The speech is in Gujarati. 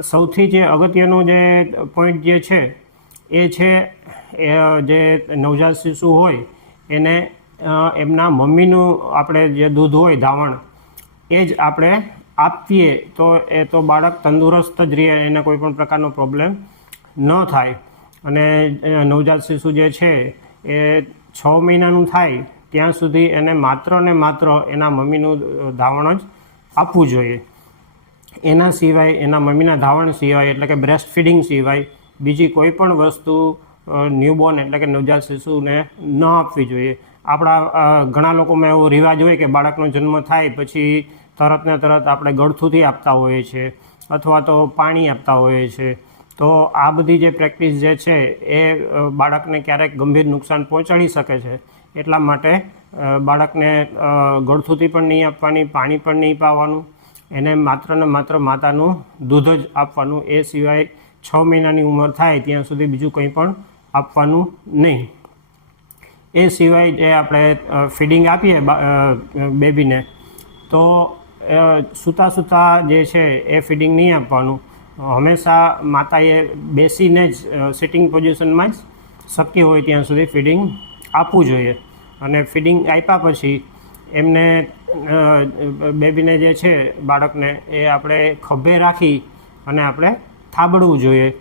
સૌથી જે અગત્યનો જે પોઈન્ટ જે છે એ છે જે નવજાત શિશુ હોય એને એમના મમ્મીનું આપણે જે દૂધ હોય ધાવણ એ જ આપણે આપીએ તો એ તો બાળક તંદુરસ્ત જ રહે, એને કોઈ પણ પ્રકારનો પ્રોબ્લેમ ન થાય. અને નવજાત શિશુ જે છે એ 6 મહિનાનું થાય ત્યાં સુધી એને માત્ર ને માત્ર એના મમ્મીનું ધાવણ જ આપવું જોઈએ. એના સિવાય એના મમ્મીના ધાવણ સિવાય એટલે કે બ્રેસ્ટ ફીડિંગ સિવાય બીજી કોઈ પણ વસ્તુ ન્યૂબોર્ન એટલે કે નવજાત શિશુને ન આપવી જોઈએ. આપણા ઘણા લોકોમાં એવો રિવાજ હોય કે બાળકનો જન્મ થાય પછી તરત ને તરત આપણે ગળથુંથી આપતા હોઈએ છીએ અથવા તો પાણી આપતા હોઈએ છીએ. તો આ બધી જે પ્રેક્ટિસ જે છે એ બાળકને ક્યારેક ગંભીર નુકસાન પહોંચાડી શકે છે. એટલા માટે બાળકને ગળથુંથી પણ નહીં આપવાની, પાણી પણ નહીં પાવાનું, એને માત્ર ને માત્ર માતાનું દૂધ જ આપવાનું. એ સિવાય 6 મહિનાની ઉંમર થાય ત્યાં સુધી બીજું કંઈ પણ આપવાનું નહીં. એ સિવાય જે આપણે ફીડિંગ આપીએ બેબીને તો સૂતા જે છે એ ફીડિંગ નહીં આપવાનું. હંમેશા માતાએ બેસીને જ સિટિંગ પોઝિશનમાં જ શક્ય હોય ત્યાં સુધી ફીડિંગ આપવું જોઈએ. અને ફીડિંગ આપ્યા પછી એમને બેબીને જે છે બાળકને એ આપણે ખભે રાખી અને આપણે થાબડવું જોઈએ.